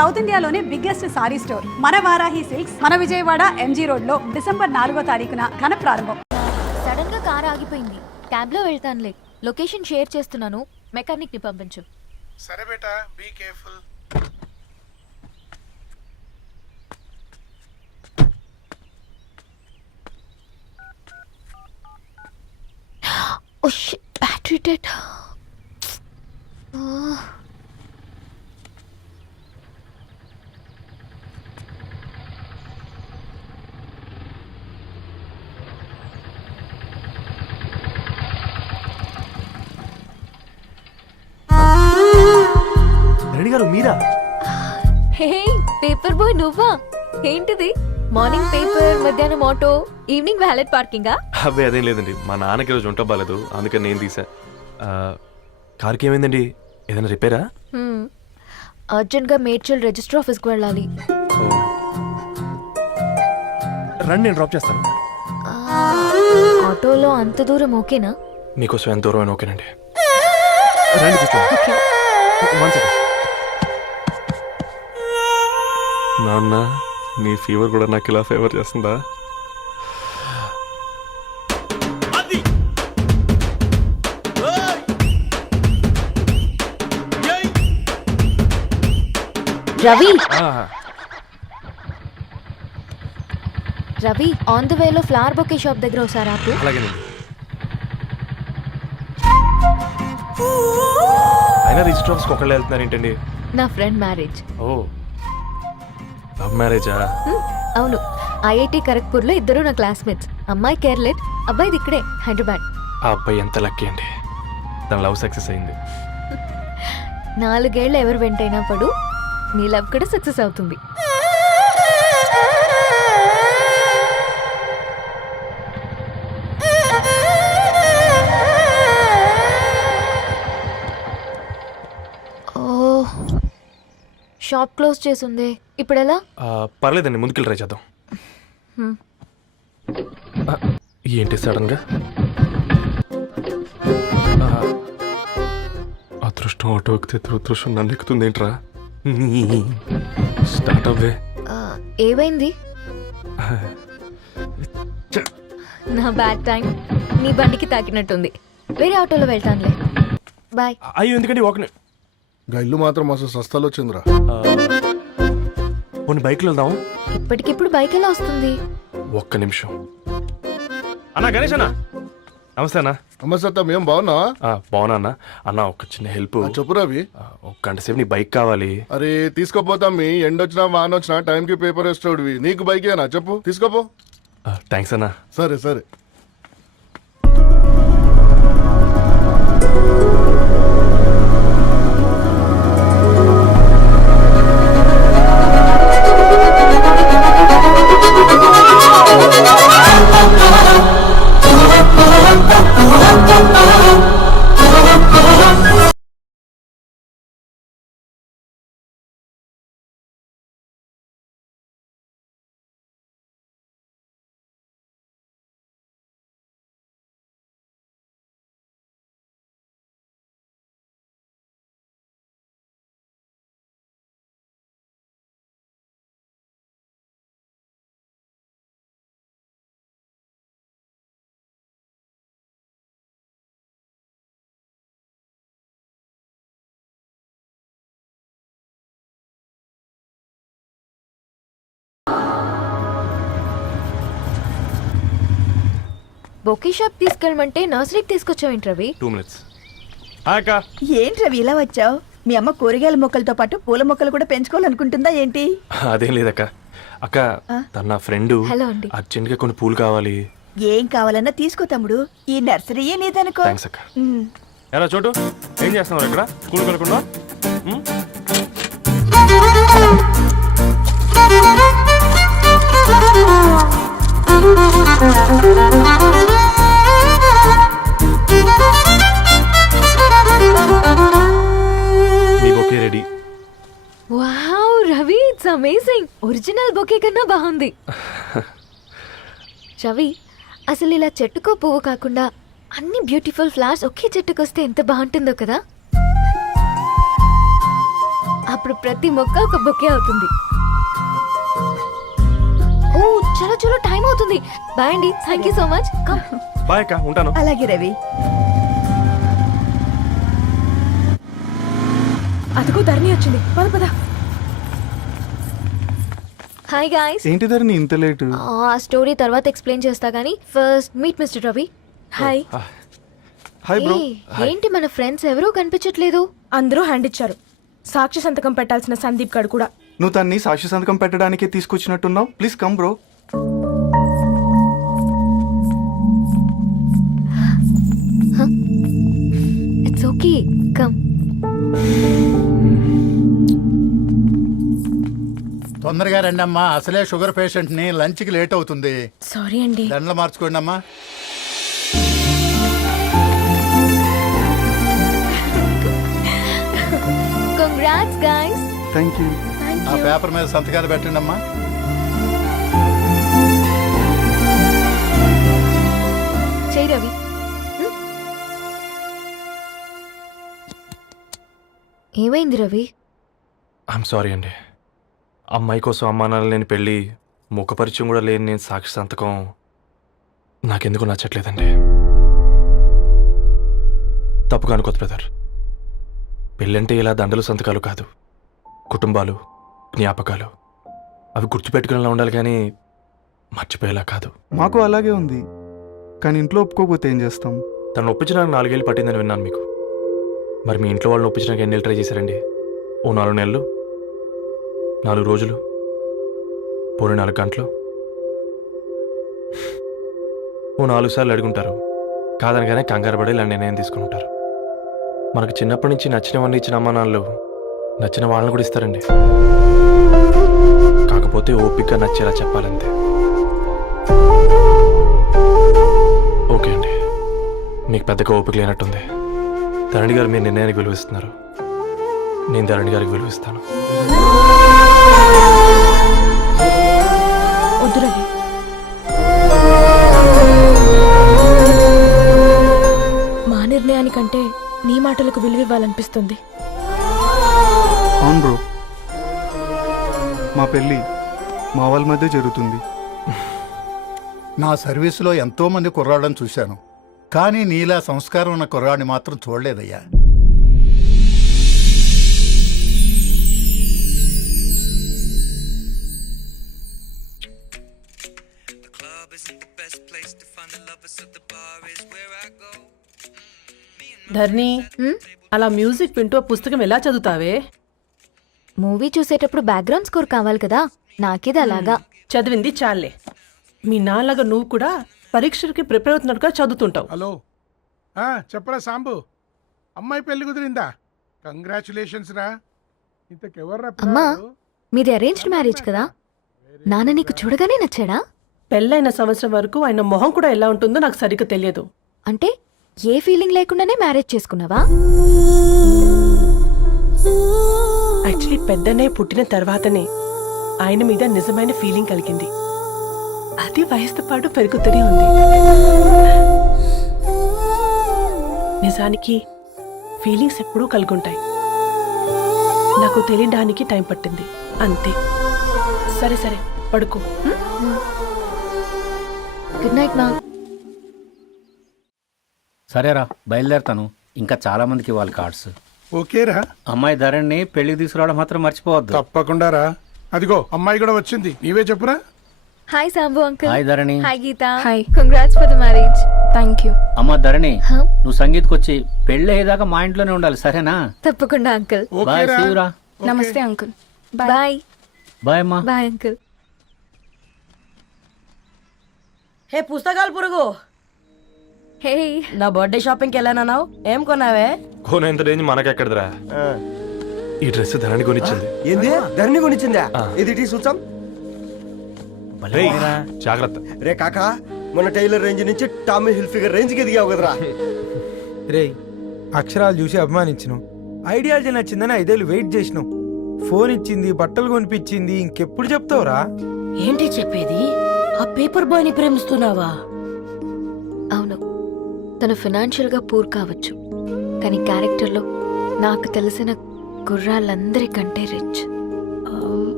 South ఇండియాలోనే biggest sorry store మన Varahi silks మన విజయవాడ ఎంజీ రోడ్ లో డిసెంబర్ 4వ తారీఖున ఘన ప్రారంభం. సడన్ గా కార్ ఆగిపోయింది. క్యాబ్ లో వెళ్తానులే. లొకేషన్ షేర్ చేస్తున్నాను. మెకానిక్ ని పంపించు. సరే బేటా, be careful. Oh shit, battery dead. Reddy గారు మీరా? హే పేపర్ బాయ్, నువ్వా? ఏంటిది? మార్నింగ్ పేపర్, మధ్యాహ్నం ఆటో, ఈవినింగ్ వ్యాలెట్ పార్కింగా? అబ్బాయి అదేం లేదండి, మా నాన్నకి రోజు ఉంట బాగాలేదు, అందుకని నేను తీసా. కార్కి ఏమైందండి? ఏదైనా రిపేరా? అర్జెంట్ గా మేడ్చల్ రిజిస్టర్ ఆఫీస్కి వెళ్ళాలి. రండి, నేను డ్రాప్ చేస్తాను. ఆటోలో అంత దూరం ఓకేనా? మీకోసం ఎంత దూరం అయినా ఓకేనండి. రండి కూర్చోండి. One second. నాన్న, నీ ఫీవర్ కూడా నాకు ఇలా ఫేవర్ చేస్తుందా? రవి, రవి, ఆన్ ద వేలో ఫ్లవర్ బొకే షాప్ దగ్గర ఒకసారి ఆపు. అలాగేనండి. అయినా రిజిస్టర్ ఆఫీస్కి ఒకళ్ళు వెళ్తున్నారు ఏంటండి? నా ఫ్రెండ్ మ్యారేజ్. ఓ, లవ్ మ్యారేజా? అవును, ఐఐటి ఖరగ్పూర్ లో ఇద్దరు నా క్లాస్మేట్స్. అమ్మాయి కేర్లెట్, అబ్బాయిది ఇక్కడే హైదరాబాద్. ఆ అబ్బాయి ఎంత లక్కీ అండి, తన లవ్ సక్సెస్ అయింది. 4 ఏళ్ళు ఎవరు వెంటైనా పడు, నీ లవ్ కూడా సక్సెస్ అవుతుంది. షాప్ క్లోజ్ చేసింది, ఇప్పుడు ఎలా? పర్లేదండి, ముందుకెళ్ళి ట్రై చేద్దాం. ఏంటి సడన్ గా? అదృష్టం ఆటో ఎక్కితే దురదృష్టం నన్ను ఎక్కుతుంది ఏంట్రా? స్టార్ట్ అవ్వే. ఏమైంది? నా బ్యాడ్ టైం నీ బండికి తాకినట్టుంది. వేరే ఆటోలో వెళ్తానులే, బాయ్. అయ్యో, ఎందుకండి ఒక ఇల్లు మాత్రం అసలు సస్తాలో వచ్చిందిరా. కొన్ని బైక్లో వెళ్దాం. ఇప్పటికిప్పుడు బైక్ ఎలా వస్తుంది? ఒక్క నిమిషం. అన్నా, గణేష్ అన్న, నమస్తే అన్న. నమస్తే, ఏం బాగున్నావా? బాగున్నా అన్న. అన్న, ఒక చిన్న హెల్ప్. చెప్పు రవి. ఒక గంట సేపు నీ బైక్ కావాలి. అరే తీసుకోపోతాం, మీ ఎండొచ్చినా వానొచ్చినా టైంకి పేపర్ వేస్తాడువి. నీకు బైక్ ఏనా? చెప్పు, తీసుకోపో. థ్యాంక్స్ అన్న. సరే సరే. బొకే షాప్ తీసుకెళ్ళమంటే నర్సరీకి తీసుకొచ్చావేంటి రవి? 2 minutes. ఏంటి రవి ఇలా వచ్చావు? మీ అమ్మ కూరగాయల మొక్కలతో పాటు పూల మొక్కలు కూడా పెంచుకోవాలనుకుంటుందా ఏంటి? అదేం లేదక్క. అక్క, తన ఫ్రెండ్ హలో అండి, అర్జెంట్ గా కొన్ని పూలు కావాలి. ఏం కావాలన్నా తీసుకో తమ్ముడు, ఈ నర్సరీయే నీదనుకో. థ్యాంక్స్ అక్క. ఎలా చోటు, ఏం చేస్తున్నావు ఇక్కడ? స్కూల్ కనుకున్నా? మీ bouquet ready. Wow Ravi, it's amazing. Original bouquet కన్నా బాగుంది. రవి, అసలు ఇలా చెట్టుకో పువ్వు కాకుండా అన్ని బ్యూటిఫుల్ ఫ్లవర్స్ ఒకే చెట్టుకొస్తే ఎంత బాగుంటుందో కదా. అప్పుడు ప్రతి మొక్క ఒక బొకే అవుతుంది. ఓ చలో చలో టైం అవుతుంది. బాయ్ అండి, thank you so much. Come. Bye అక్క, ఉంటాను. అలాగే రవి. అదిగో ధరణి వచ్చింది, పద పద. Hi guys. ఏంటి ధరణి ఇంత లేటు? ఆ స్టోరీ తర్వాత ఎక్స్ప్లెయిన్ చేస్తా గానీ first meet mister Ravi. Hi. Hi bro. ఏంటి మన ఫ్రెండ్స్ ఎవరూ కనిపించట్లేదు? అందరూ హ్యాండ్ ఇచ్చారు. సాక్షి సంతకం పెట్టాల్సిన సందీప్ గడు కూడా. నువ్వు తన్ని సాక్షి సంతకం పెట్టడానికే తీసుకొచ్చినట్టున్నావు. Please come bro. It's okay, come. తొందరగా రండి అమ్మా, అసలే షుగర్ పేషెంట్ ని లంచ్ కి లేట్ అవుతుంది. సారీ అండి. దండలు మార్చుకోండి అమ్మా. Congrats guys. Thank you. ఆ పేపర్ మీద సంతకాలు పెట్టండి అమ్మా. చెయ్ రవి. ఏమైంది రవి? ఐఎమ్ సారీ అండి. అమ్మాయి కోసం అమ్మా నాన్న లేని పెళ్ళి, ముఖపరిచయం కూడా లేని నేను సాక్షి సంతకం నాకెందుకు నచ్చట్లేదండి. తప్పుగా అనుకోదు బ్రదర్. పెళ్ళంటే ఇలా దండలు సంతకాలు కాదు, కుటుంబాలు, జ్ఞాపకాలు. అవి గుర్తుపెట్టుకునేలా ఉండాలి కానీ మర్చిపోయేలా కాదు. మాకు అలాగే ఉంది, కానీ ఇంట్లో ఒప్పుకోకపోతే ఏం చేస్తాం? తను ఒప్పించడానికి 4 ఏళ్ళు పట్టిందని విన్నాను మీకు. మరి మీ ఇంట్లో వాళ్ళని ఒప్పించడానికి ఎన్ని ఏళ్ళు ట్రై చేశారండి? ఓ 4 నెలలు, 4 రోజులు, పోనీ 4 గంటలు, ఓ 4 సార్లు అడుగుంటారు. కాదనగానే కంగారు పడి ఇలా నిర్ణయం తీసుకుని ఉంటారు. మనకు చిన్నప్పటి నుంచి నచ్చినవన్నీ ఇచ్చిన అమ్మానాన్నలు నచ్చిన వాళ్ళని కూడా ఇస్తారండి. కాకపోతే ఓపికగా నచ్చేలా చెప్పాలంతే. ఓకే అండి, మీకు పెద్దగా ఓపిక లేనట్టుంది. ధరణి గారు మీ నిర్ణయానికి విలువిస్తున్నారు, నేను ధరణి గారికి విలువిస్తాను. వద్దు రవి. మా నిర్ణయానికంటే నీ మాటలకు విలువివ్వాలనిపిస్తుంది. అవును బ్రో, మా పెళ్ళి మా వాళ్ళ మధ్య జరుగుతుంది. నా సర్వీసులో ఎంతో మంది కుర్రాళ్ళని చూశాను, కానీ నీలా సంస్కారం ఉన్న కుర్రాడిని మాత్రం చూడలేదయ్యా. ధర్ని, అలా మ్యూజిక్ వింటూ ఆ పుస్తకం ఎలా చదువుతావే? మూవీ చూసేటప్పుడు బ్యాక్గ్రౌండ్ స్కోర్ కావాలి కదా, నాకిది అలాగా. చదివింది చాలే. మీ నాన్నగా నువ్వు కూడా పరీక్షలకి ప్రిపేర్ అవుతున్నట్టుగా చదువుతుంటావు. హలో, చెప్పరా సాంబు, అమ్మాయి పెళ్లి కుదిరిందా? కంగ్రాచులేషన్స్ రా. ఇంతకెవర్రా అమ్మా, పిల్లాడు? మీది అరేంజ్డ్ మ్యారేజ్ కదా, నాన్న నీకు చూడగానే నచ్చాడా? పెళ్ళైన సంవత్సరం వరకు ఆయన మొహం కూడా ఎలా ఉంటుందో నాకు సరిగ్గా తెలియదు. అంటే ఏ ఫీలింగ్ లేకుండానే మ్యారేజ్ చేసుకున్నావా? యాక్చువల్లీ పెద్దనే పుట్టిన తర్వాతనే ఆయన మీద నిజమైన ఫీలింగ్ కలిగింది. అది వయసుతో పాటు పెరుగుతూనే ఉంది. నిజానికి ఫీలింగ్స్ ఎప్పుడూ కలుగుంటాయి. నాకు తెలియడానికి టైం పట్టింది అంతే. సరే సరే, పడుకో. గుడ్ నైట్ మా. సరేరా, బయలుదేరుతాను. ఇంకా చాలా మందికి ఇవ్వాలి కార్డ్స్. ఓకేరా, అమ్మాయి ధరణి పెళ్లికి తీసుకురావడం మాత్రం మర్చిపోవద్దు. తప్పకుండా రా. అదిగో అమ్మాయి కూడా వచ్చింది, నీవే చెప్పురా. Hi Sambu uncle. Hi Dharani. Hi Geetha. Hi. Congrats for the marriage. Thank you. అమ్మ ధరణి, Huh? నువ్వు సంగీత్కి వచ్చి పెళ్లి అయ్యేదాకా మా ఇంట్లోనే ఉండాలి, సరేనా? తప్పకుండా అంకుల్. బాయ్, ఓకేరా. సీయురా. నమస్తే అంకుల్. బాయ్. బాయ్ అమ్మా. Bye uncle. హే పుస్తకాలు పురుగు, హే, నా బర్త్డే షాపింగ్కి వెళ్ళానన్నావు, ఏం కొన్నావే? కోనేంత రేంజ్ మనకెక్కడదిరా. ఈ డ్రెస్ ధరణి కొనిచ్చింది. ఏంది ధరణి కొనిచ్చిందా? ఇది టీ సూచం. రేయ్, జాగ్రత్త. రే కాకా, మన టైలర్ రేంజ్ నుంచి టామీ హిల్ఫిగర్ రేంజ్ కి ఎదిగావు కదరా. రే, అక్షరాలు చూసి అభిమానించను, ఐడియాలజీ నచ్చిందని 5 ఏళ్ళు వెయిట్ చేసినావు. ఫోన్ ఇచ్చింది, బట్టలు కొనిపించింది, ఇంకెప్పుడు చెప్తావురా? ఏంటి చెప్పేది? ఆ పేపర్ బాయ్ ని ప్రేమిస్తున్నావా? అవును, తను ఫినాన్షియల్ గా పూర్ కావచ్చు, కానీ క్యారెక్టర్లో నాకు తెలిసిన కుర్రాళ్ళందరికంటే రిచ్.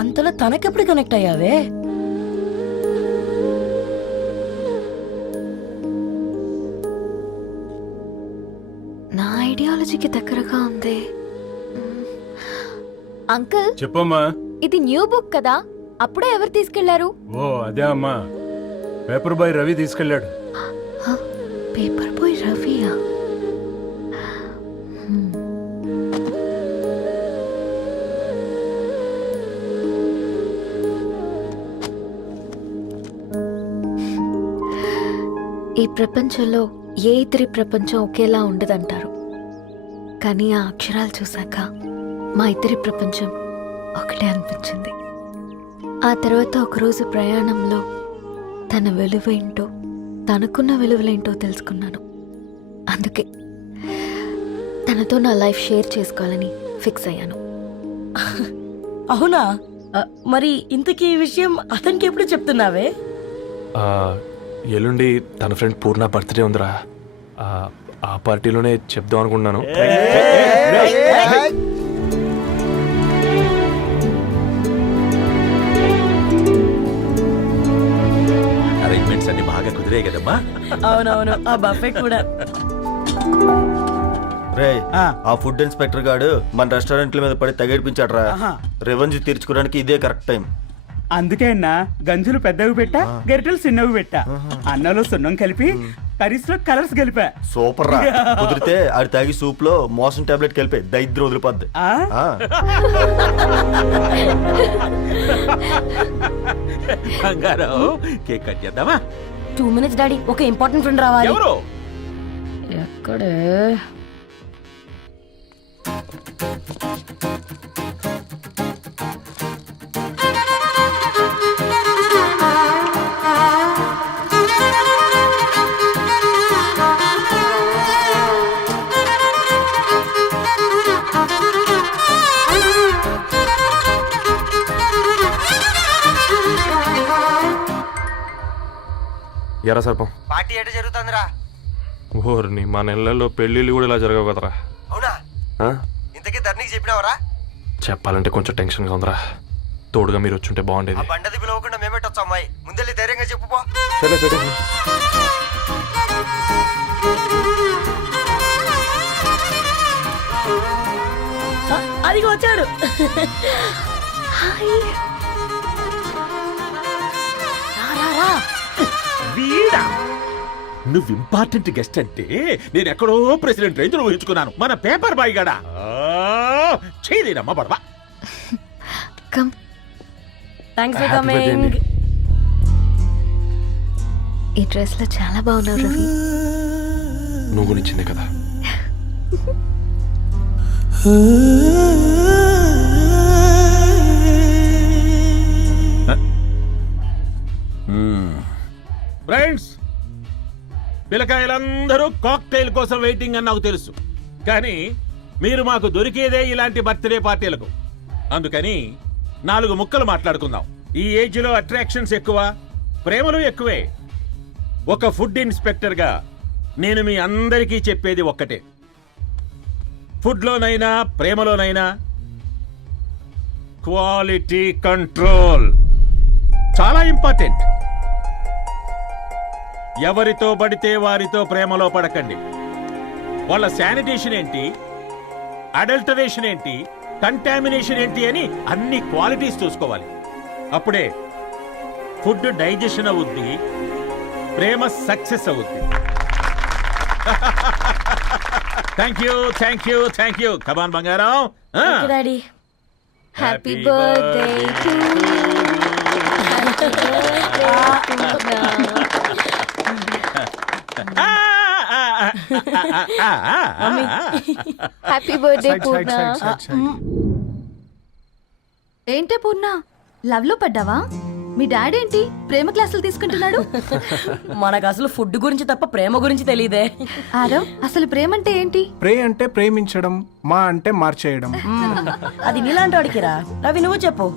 అంతలో తనకెప్పుడు కనెక్ట్ అయ్యావే? నా ఐడియాలజీకి దగ్గరగా ఉంది. అంకుల్, చెప్పమ్మా. ఇది న్యూ బుక్ కదా, అప్పుడే ఎవరు తీసుకెళ్లారు? ఓ అదే అమ్మా, పేపర్ బాయ్ రవి తీసుకెళ్ళాడు. పేపర్ బాయ్ రవియా? ఈ ప్రపంచంలో ఏ ఇద్దరి ప్రపంచం ఒకేలా ఉండదంటారు, కానీ ఆ అక్షరాలు చూశాక మా ఇద్దరి ప్రపంచం ఒకటే అనిపించింది. ఆ తర్వాత ఒకరోజు ప్రయాణంలో తన విలువేంటో, తనకున్న విలువలేంటో తెలుసుకున్నాను. అందుకే తనతో నా లైఫ్ షేర్ చేసుకోవాలని ఫిక్స్ అయ్యాను. అవునా? మరి ఇంతకీ ఈ విషయం అతనికి ఎప్పుడు చెప్తున్నావే? ఎల్లుండి తన ఫ్రెండ్ పూర్ణ బర్త్డే ఉందిరా. ఆ పార్టీలోనే చెప్దాం అనుకుంటున్నాను. అరేంజ్మెంట్స్ అన్ని బాగా కుదిరే కదమ్మా. అవునవును, ఆ బఫే కూడా. రే, ఆ ఫుడ్ ఇన్స్పెక్టర్ గాడు మన రెస్టారెంట్ల మీద పడి తగేడిపించాడ్రా. రెవెన్యూ తీర్చుకోవడానికి ఇదే కరెక్ట్ టైం. అందుకే అన్న గంజులు పెద్దవి పెట్టా, గరిటెలు చిన్నవి పెట్టా. అన్నంలో సున్నం కలిపి కర్రీస్ లో కలర్స్ కలిపా. సూపర్ రా. కుదిరితే ఆడి తాగి సూప్ లో మోషన్ టాబ్లెట్ కలిపే దైద్యం వదిలిపోద్ది. కేక్ కట్ చేద్దామా? 2 minutes డాడీ, ఒక ఇంపార్టెంట్ ఫ్రెండ్ రావాలి. ఎక్కడే? ఎరా సర్పం, పార్టీ ఎట జరుగుతుందిరా? ఓర్ని మా నెలల్లో పెళ్ళిళ్ళు కూడా ఇలా జరగవు కదరా. అవునా? ఇంతకీ ధర్నీకి చెప్పినావరా? చెప్పాలంటే కొంచెం టెన్షన్గా ఉందిరా. తోడుగా మీరు వచ్చుంటే బాగుండేది. బండది పిలవకుండా మేమేటొచ్చు అమ్మాయి. ముందెళ్ళి ధైర్యంగా చెప్పుపో. సరే సరే. అదిగో వచ్చాడు. వీడా? నువ్వు ఇంపార్టెంట్ గెస్ట్ అంటే నేను ఎక్కడో ప్రెసిడెంట్ రేంజ్ లో ఊహించుకున్నాను. మన పేపర్ బాయ్ గడా చేయలేనమ్మా బడవా. కమ్. Thanks for coming. ఈ డ్రెస్ లో చాలా బాగున్నావు రవి. నువ్వు గురించిందే కదా. ఫ్రెండ్స్, పిల్లకాయలందరూ కాక్టైల్ కోసం వెయిటింగ్ అని నాకు తెలుసు. కానీ మీరు మాకు దొరికేదే ఇలాంటి బర్త్డే పార్టీలకు. అందుకని 4 ముక్కలు మాట్లాడుకుందాం. ఈ ఏజ్ లో అట్రాక్షన్స్ ఎక్కువ, ప్రేమలు ఎక్కువే. ఒక ఫుడ్ ఇన్స్పెక్టర్ గా నేను మీ అందరికీ చెప్పేది ఒక్కటే. ఫుడ్ లోనైనా ప్రేమలోనైనా క్వాలిటీ కంట్రోల్ చాలా ఇంపార్టెంట్. ఎవరితో పడితే వారితో ప్రేమలో పడకండి. వాళ్ళ శానిటేషన్ ఏంటి, అడల్టరేషన్ ఏంటి, కంటామినేషన్ ఏంటి అని అన్ని క్వాలిటీస్ చూసుకోవాలి. అప్పుడే ఫుడ్ డైజెషన్ అవుద్ది, ప్రేమ సక్సెస్ అవుద్ది. Thank you, thank you, thank you. Come on బంగారం. Daddy, happy birthday to happy birthday Purna. ఏంటే పూర్ణ, లవ్ లో పడ్డావా? మీ డాడీ ఏంటి ప్రేమ క్లాసులు తీసుకుంటున్నాడు? మనకు అసలు ఫుడ్ గురించి తప్ప ప్రేమ గురించి తెలియదే. ఆరవ్, అసలు ప్రేమ అంటే ఏంటి? ప్రే అంటే ప్రేమించడం, మా అంటే మార్చేయడం. అది నీలాంటి వాడికి రా. రవి, నువ్వు చెప్పు.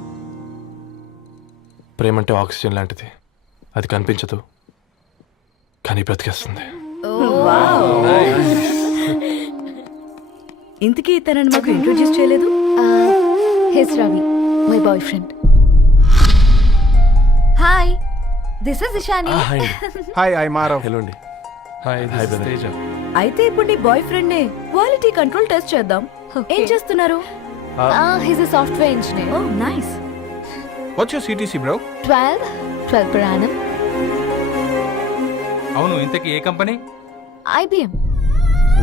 ప్రేమ అంటే ఆక్సిజన్ లాంటిది. అది కనిపించదు కానీ బ్రతికేస్తుంది. ఇంతకీ తనని మాకు ఇంట్రొడ్యూస్ చేయలేదు. His Ravi, my boyfriend. Hi, this is Ishani. Hi I Maarav. Hello అండి. హాయ్ తేజ. అయితే ఇప్పుడు నీ boyfriend quality control test చేద్దాం. ఏం చేస్తున్నారు? His a software engineer. Oh nice. What's your CTC bro? 12 per annum. అవును, ఇంతకీ ఏ company? IBM.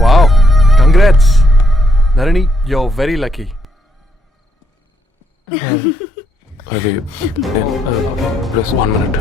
Wow, congrats Narani, you are very lucky. అది ప్లస్ 1 minute.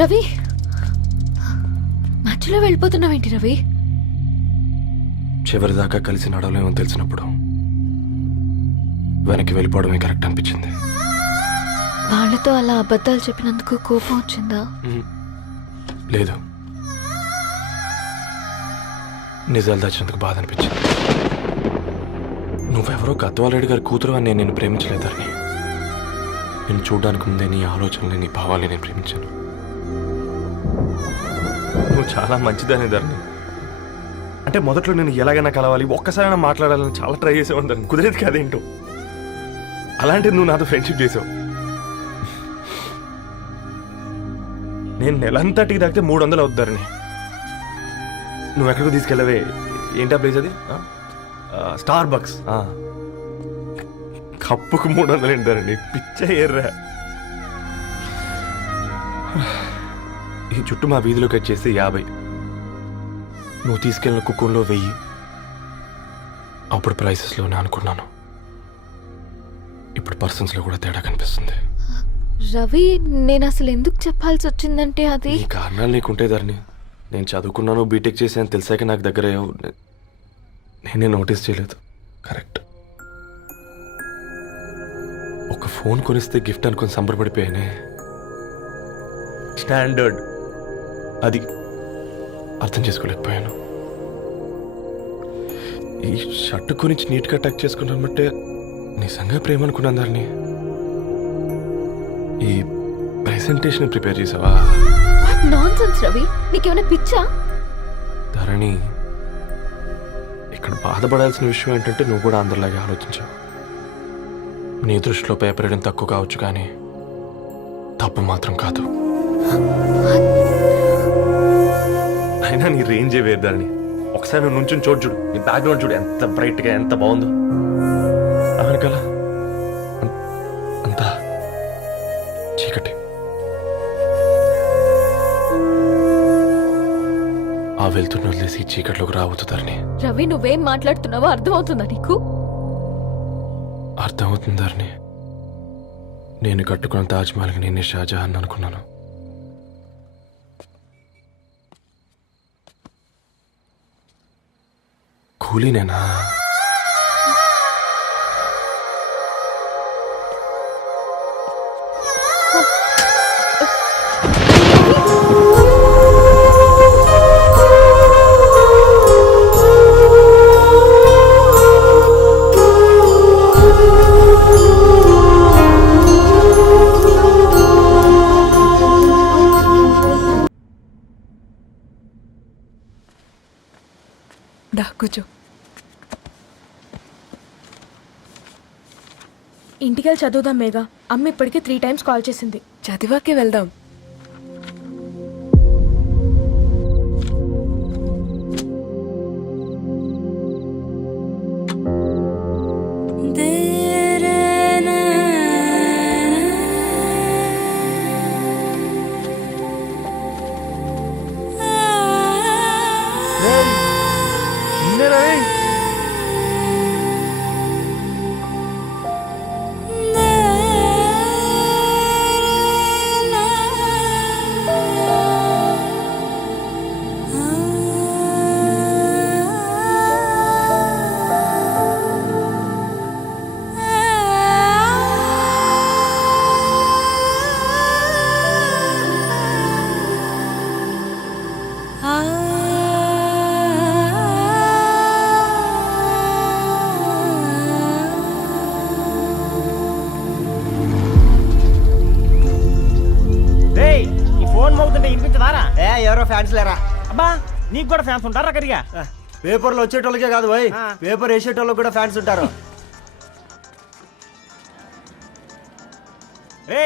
రవి, మధ్యలో వెళ్ళిపోతున్నావేంటి రవి? చివరిదాకా కలిసి నడవలేమని తెలిసినప్పుడు వెనక్కి వెళ్ళిపోవడమే కరెక్ట్ అనిపించింది. వాళ్ళతో అలా అబద్ధాలు చెప్పినందుకు కోపం వచ్చిందా? లేదు, నిజాలు దాచినందుకు బాధ అనిపించింది. నువ్వెవరో గద్వాలరెడ్డి గారి కూతురు అని నేను ప్రేమించలేదని. నేను చూడడానికి ముందే నీ ఆలోచనలు, నీ భావాలని నేను ప్రేమించాను. నువ్వు చాలా మంచిదని ధరణి. అంటే మొదట్లో నేను ఎలాగైనా కలవాలి, ఒక్కసారైనా మాట్లాడాలని చాలా ట్రై చేసేవాడిని ధరణి. కుదిరేది కాదేంటో. అలాంటిది నువ్వు నాతో ఫ్రెండ్షిప్ చేసావు. నేను నెలంతటికి తాగితే 300 అవుతారని. నువ్వు ఎక్కడికి తీసుకెళ్ళవే? ఏంటా ప్లేస్ అది? Star bucks. కప్పుకు 300 ఏంటారండి, పిచ్చ ఎర్రా. ఈ చుట్టూ మా వీధిలోకి వచ్చేస్తే 50. నువ్వు తీసుకెళ్ళిన కుక్కర్లో 1000. అప్పుడు ప్రైసెస్లోనే అనుకున్నాను, ఇప్పుడు పర్సన్స్లో కూడా తేడా కనిపిస్తుంది. రవి, నేను అసలు ఎందుకు చెప్పాల్సి వచ్చిందంటే అది ఈ కారణాలు నీకుంటే ధరణి. నేను చదువుకున్నాను, బీటెక్ చేశాను తెలిసాక నాకు దగ్గర నేనే నోటీస్ చేయలేదు. కరెక్ట్. ఒక ఫోన్ కొనిస్తే గిఫ్ట్ అనుకుని సంబరపడిపోయానే. స్టాండర్డ్ అది అర్థం చేసుకోలేకపోయాను. ఈ షర్ట్ గురించి నీట్గా టక్ చేసుకున్నామంటే నిజంగా ప్రేమ అనుకున్నాను దాన్ని. ఈ ప్రెజెంటేషన్ ప్రిపేర్ చేసావా? నాన్సెన్స్ రవి, నీకేమైనా పిచ్చా? ధరణి, ఇక్కడ బాధపడాల్సిన విషయం ఏంటంటే నువ్వు కూడా అందరిలాగే ఆలోచించావు. నీ దృష్టిలో పేపర్ వేయడం తక్కువ కావచ్చు, కానీ తప్పు మాత్రం కాదు. అయినా నీ రేంజే వేరు ధరణి. ఒకసారి నువ్వు నుంచుని చోటు చూడు, నీ బ్యాక్గ్రౌండ్ చూడు, ఎంత బ్రైట్గా ఎంత బాగుందో. వెనకాల అంతా చీకటి. ఆ వెళ్తున్న వదిలేసి చీకట్లోకి రాబోతుందని. రవి, నువ్వేం మాట్లాడుతున్నావో అర్థమవుతుందా నీకు? అర్థమవుతుందని. నేను కట్టుకున్న తాజ్మహల్కి నేనే షాజహాన్ అనుకున్నాను. కూలీనేనా? కూర్చో. ఇంటికెళ్ళి చదువుదాం మేఘా. అమ్మ ఇప్పటికే 3 times కాల్ చేసింది. చదివాకే వెళ్దాం. ఎవరో ఫ్యాన్స్ లేరా. అబ్బా నీకు కూడా ఫ్యాన్స్ ఉంటారా కరిగా? పేపర్లో వచ్చేటోళ్ళకే కాదు పోయి, పేపర్ వేసేటోళ్ళకి కూడా ఫ్యాన్స్ ఉంటారు. రే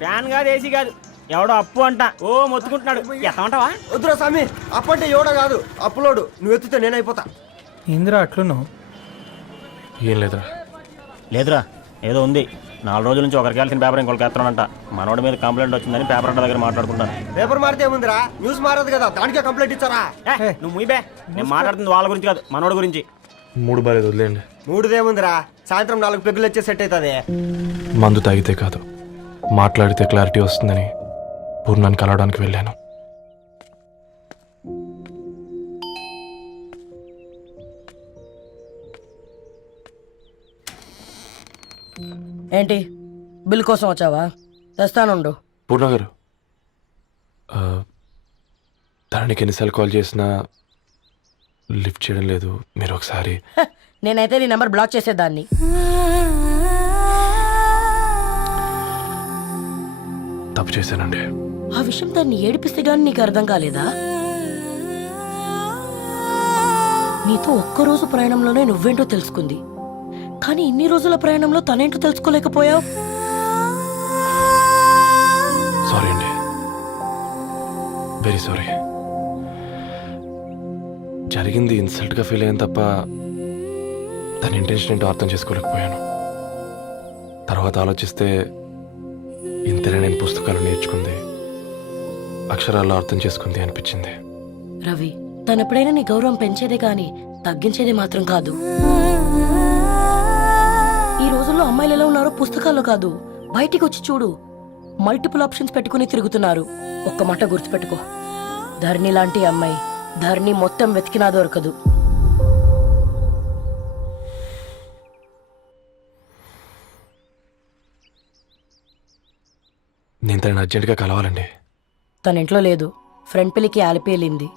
ఫ్యాన్ కాదు, ఏసీ కాదు, ఎవడో అప్పు అంట ఓ మొత్తుకుంటున్నాడు. ఎత్తమంటావా? వద్దురా స్వామి, అప్పంటే ఎవడో కాదు అప్పులోడు. నువ్వు ఎత్తుతే నేనైపోతా. ఇందిరా అట్లున్నావు? ఏం లేదురా. లేదురా, ఏదో ఉంది. 4 రోజుల నుంచి ఒకరికి వెళ్ళిన పేపర్ ఇంకొకరికి ఎత్తనంట. మనోడి మీద కంప్లైంట్ వచ్చిందని పేపర్ అడ్డ దగ్గర మాట్లాడుకుంటాను. పేపర్ మారితే ఏముందిరా, న్యూస్ మారదు కదా, దానికే కంప్లైంట్ ఇచ్చారా? నువ్వు ముయ్యబే, నేను మాట్లాడుతుంది వాళ్ళ గురించి కాదు, మనోడి గురించి. 3 బాలేదు, వదిలేండి. 3దేముందిరా, సాయంత్రం 4 పెగ్గులు వచ్చే సెట్ అవుతుంది. మందు తాగితే కాదు, మాట్లాడితే క్లారిటీ వస్తుందని పూర్ణాన్ని కలవడానికి వెళ్ళాను. ఏంటి బిల్ కోసం వచ్చావా? తెస్తానుండు. పూర్ణ గారు, తనకి ఎన్నిసార్లు కాల్ చేసినా లిఫ్ట్ చేయడం లేదు. మీరు ఒకసారి. నేనైతే నీ నెంబర్ బ్లాక్ చేసేదాన్ని. తప్పు చేశానండి. ఆ విషయం దాన్ని ఏడిపిస్తే గానీ నీకు అర్థం కాలేదా? నీతో ఒక్కరోజు ప్రయాణంలోనే నువ్వేంటో తెలుసుకుంది, కానీ ఇన్ని రోజుల ప్రయాణంలో తనేంటో తెలుసుకోలేకపోయావు. సారీ అండి, వెరీ సారీ. జరిగింది ఇన్సల్ట్గా ఫీల్ అయ్యాను తప్ప తన ఇంటెన్షన్ ఏంటో అర్థం చేసుకోలేకపోయాను. తర్వాత ఆలోచిస్తే ఇంతనే నేను పుస్తకాలు నేర్చుకుంది, అక్షరాల్లో అర్థం చేసుకుంది అనిపించింది. రవి, తనెప్పుడైనా నీ గౌరవం పెంచేదే కానీ తగ్గించేదే మాత్రం కాదు. ఈ రోజుల్లో అమ్మాయిలు ఎలా ఉన్నారో పుస్తకాల్లో కాదు, బయటికి వచ్చి చూడు. మల్టిపుల్ ఆప్షన్స్ పెట్టుకుని తిరుగుతున్నారు. ఒక్క మాట గుర్తుపెట్టుకో, ధరణి లాంటి అమ్మాయి ధరణి మొత్తం వెతికినా దొరకదు. నేను తనని అర్జెంటుగా కలవాలండి. తన ఇంట్లో లేదు, ఫ్రెండ్ పెళ్లికి ఆలిపేలింది.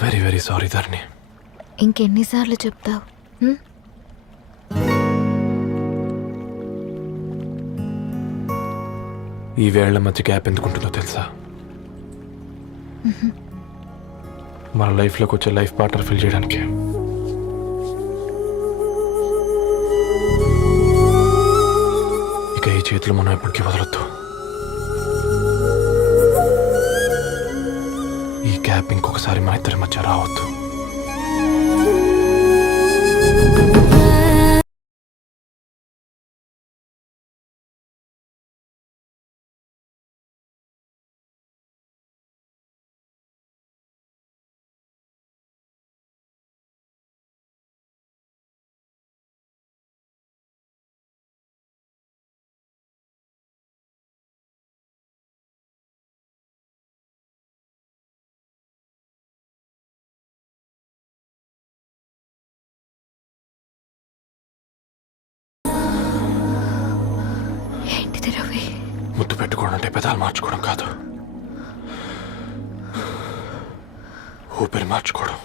వెరీ వెరీ సారీ ధరణి. ఇంకెన్నిసార్లు చెప్తావు? ఈ వేళ్ల మధ్య గ్యాప్ ఎందుకుంటుందో తెలుసా? మన లైఫ్లోకి వచ్చే లైఫ్ పార్ట్నర్ ఫిల్ చేయడానికి. ఇక ఈ చేతులు మనం ఎప్పటికీ వదలొద్దు. తప్ప ఇంకొకసారి మన ఇద్దరి మధ్య రావద్దు. ఏంటిది రవి? ముద్దు పెట్టుకోవడం అంటే పెదాలు మార్చుకోవడం కాదు, ఊపిరి మార్చుకోవడం.